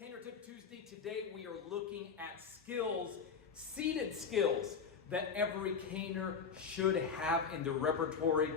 Caner Tip Tuesday. Today we are looking at skills, seated skills that every caner should have in their repertory.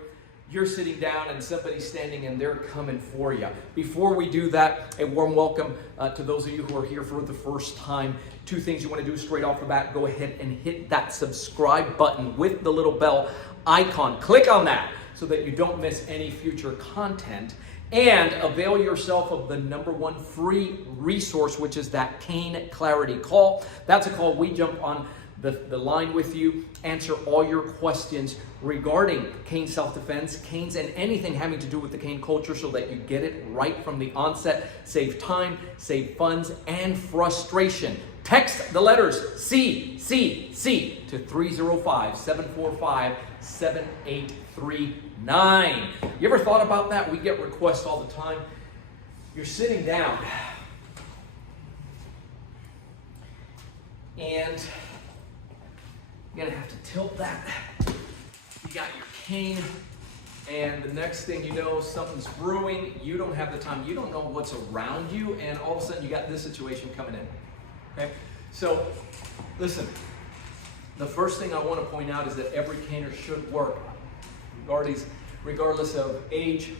You're sitting down and somebody's standing and they're coming for you. Before we do that, a warm welcome to those of you who are here for the first time. Two things you want to do straight off the bat. Go ahead and hit that subscribe button with the little bell icon. Click on that so that you don't miss any future content. And avail yourself of the #1 free resource, which is that Cane Clarity Call. That's a call. We jump on the line with you, answer all your questions regarding cane self-defense, canes, and anything having to do with the cane culture so that you get it right from the onset. Save time, save funds, and frustration. Text the letters CCC to 305-745-7839. You ever thought about that? We get requests all the time. You're sitting down and you're gonna have to tilt that. You got your cane, and the next thing you know, something's brewing. You don't have the time. You don't know what's around you, and all of a sudden you got this situation coming in. Okay? So, listen. The first thing I want to point out is that every caner should work, regardless of age.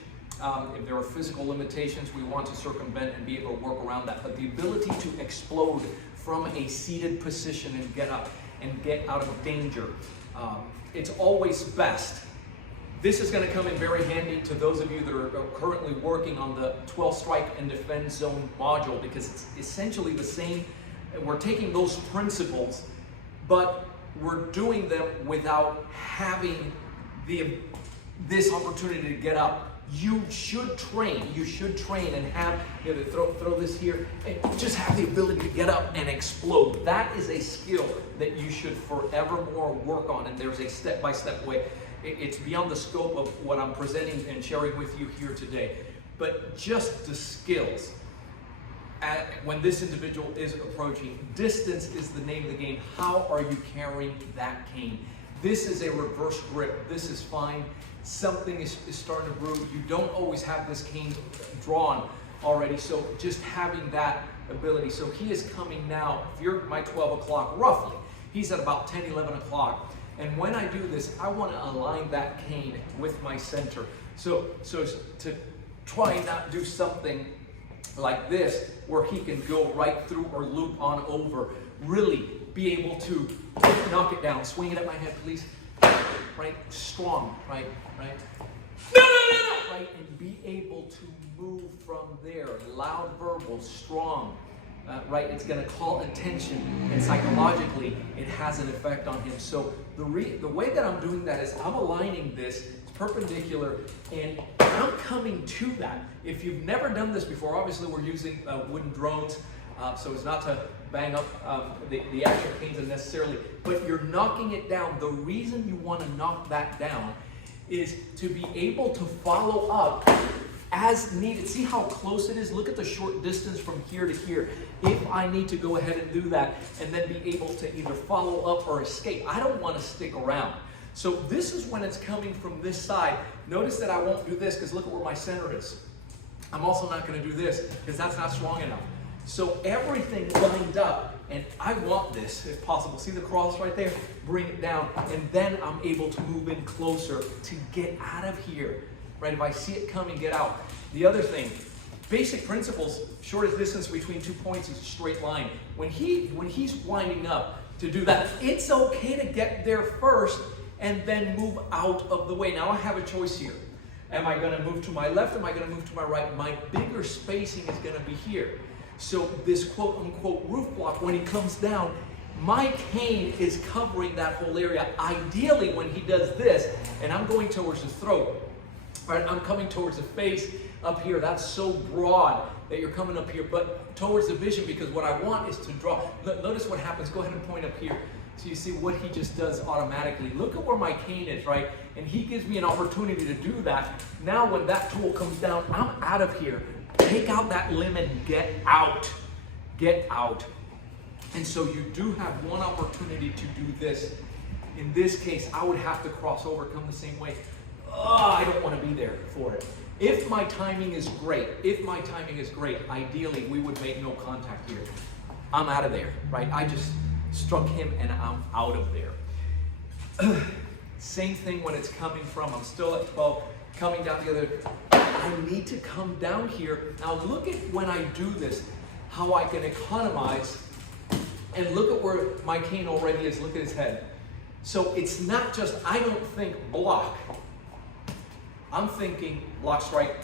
If there are physical limitations, we want to circumvent and be able to work around that. But the ability to explode from a seated position and get up and get out of danger, it's always best. This is going to come in very handy to those of you that are currently working on the 12 strike and defend zone module, because it's essentially the same. We're taking those principles, but we're doing them without having this opportunity to get up. You should train and have, throw this here, and just have the ability to get up and explode. That is a skill that you should forevermore work on, and there's a step-by-step way. It's beyond the scope of what I'm presenting and sharing with you here today. But just the skills, when this individual is approaching, distance is the name of the game. How are you carrying that cane? This is a reverse grip. This is fine. Something is starting to brew. You don't always have this cane drawn already, so just having that ability. So he is coming now. If you're my 12 o'clock, roughly, he's at about 10, 11 o'clock. And when I do this, I want to align that cane with my center. So to try and not do something like this, where he can go right through or loop on over, really be able to knock it down. Swing it at my head, please. Right, strong, right. No, right, and be able to move from there. Loud verbal, strong, right. It's going to call attention, and psychologically, it has an effect on him. So the way that I'm doing that is I'm aligning this. It's perpendicular, and I'm coming to that. If you've never done this before, obviously we're using wooden drones, so it's not to bang up the actual canes unnecessarily, but you're knocking it down. The reason you want to knock that down is to be able to follow up as needed. See how close it is? Look at the short distance from here to here. If I need to go ahead and do that and then be able to either follow up or escape, I don't want to stick around. So this is when it's coming from this side. Notice that I won't do this because look at where my center is. I'm also not going to do this because that's not strong enough. So everything lined up, and I want this if possible. See the cross right there? Bring it down, and then I'm able to move in closer to get out of here. Right? If I see it coming, get out. The other thing, basic principles, shortest distance between 2 points is a straight line. When he's winding up to do that, it's okay to get there first and then move out of the way. Now I have a choice here. Am I going to move to my left? Am I going to move to my right? My bigger spacing is going to be here. So this quote-unquote roof block, when he comes down, my cane is covering that whole area. Ideally, when he does this, and I'm going towards the throat, right, I'm coming towards the face up here. That's so broad that you're coming up here, but towards the vision, because what I want is to draw. Notice what happens. Go ahead and point up here. So you see what he just does automatically. Look at where my cane is, right? And he gives me an opportunity to do that. Now when that tool comes down, I'm out of here. Take out that limb and get out. Get out. And so you do have one opportunity to do this. In this case, I would have to cross over, come the same way. Oh, I don't want to be there. for it. If my timing is great, ideally we would make no contact here. I'm out of there, right? I just struck him and I'm out of there. Same thing when it's coming from, I'm still at 12, coming down the other, I need to come down here. Now look at when I do this, how I can economize, and look at where my cane already is, look at his head. So it's not just, I don't think block, I'm thinking block, strike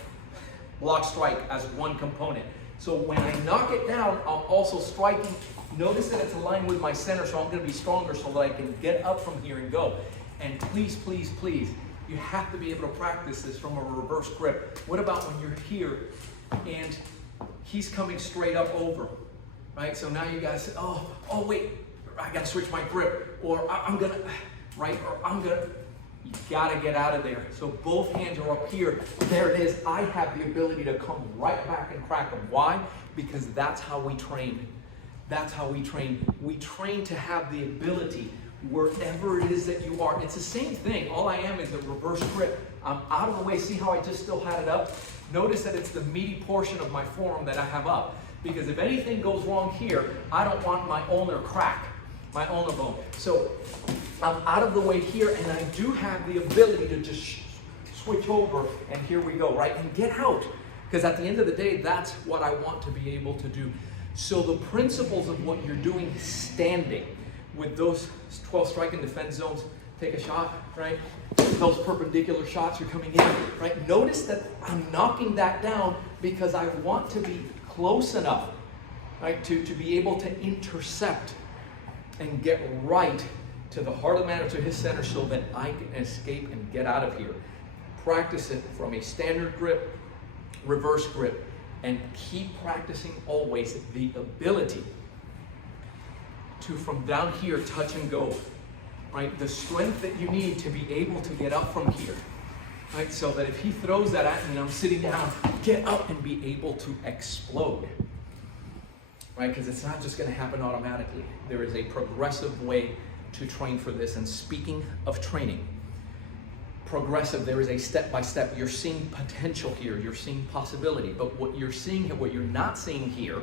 as one component. So when I knock it down, I'm also striking. Notice that it's aligned with my center, so I'm going to be stronger so that I can get up from here and go. And please, please, please, you have to be able to practice this from a reverse grip. What about when you're here and he's coming straight up over, right? So now you guys say, oh wait, I got to switch my grip, or I'm going to, right, or I'm going to. You gotta get out of there. So both hands are up here. There it is. I have the ability to come right back and crack them. Why? Because that's how we train. That's how we train. We train to have the ability wherever it is that you are. It's the same thing. All I am is a reverse grip. I'm out of the way. See how I just still had it up? Notice that it's the meaty portion of my forearm that I have up. Because if anything goes wrong here, I don't want my ulnar crack, my ulnar bone. So I'm out of the way here, and I do have the ability to just switch over, and here we go, right? And get out, because at the end of the day, that's what I want to be able to do. So the principles of what you're doing standing with those 12 strike and defense zones, take a shot, right? Those perpendicular shots are coming in, right? Notice that I'm knocking that down because I want to be close enough, right, to be able to intercept and get right to the heart of the man or to his center so that I can escape and get out of here. Practice it from a standard grip, reverse grip, and keep practicing always the ability to, from down here, touch and go, right? The strength that you need to be able to get up from here, right? So that if he throws that at me and I'm sitting down, get up and be able to explode, right? Because it's not just going to happen automatically. There is a progressive way to train for this. And speaking of training, progressive, there is a step-by-step. You're seeing potential here, you're seeing possibility, but what you're seeing here, what you're not seeing here,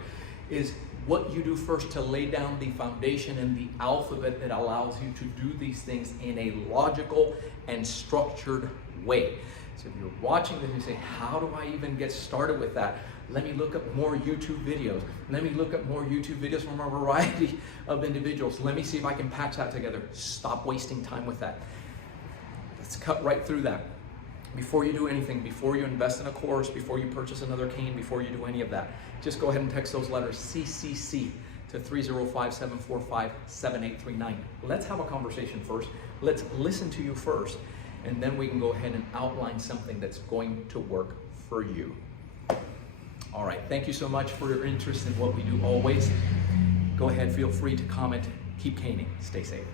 is what you do first to lay down the foundation and the alphabet that allows you to do these things in a logical and structured way. So if you're watching this and you say, how do I even get started with that? Let me look up more YouTube videos. Let me look up more YouTube videos from a variety of individuals. Let me see if I can patch that together. Stop wasting time with that. Let's cut right through that. Before you do anything, before you invest in a course, before you purchase another cane, before you do any of that, just go ahead and text those letters CCC to 305-745-7839. Let's have a conversation first. Let's listen to you first, and then we can go ahead and outline something that's going to work for you. All right, thank you so much for your interest in what we do always. Go ahead, feel free to comment. Keep caning. Stay safe.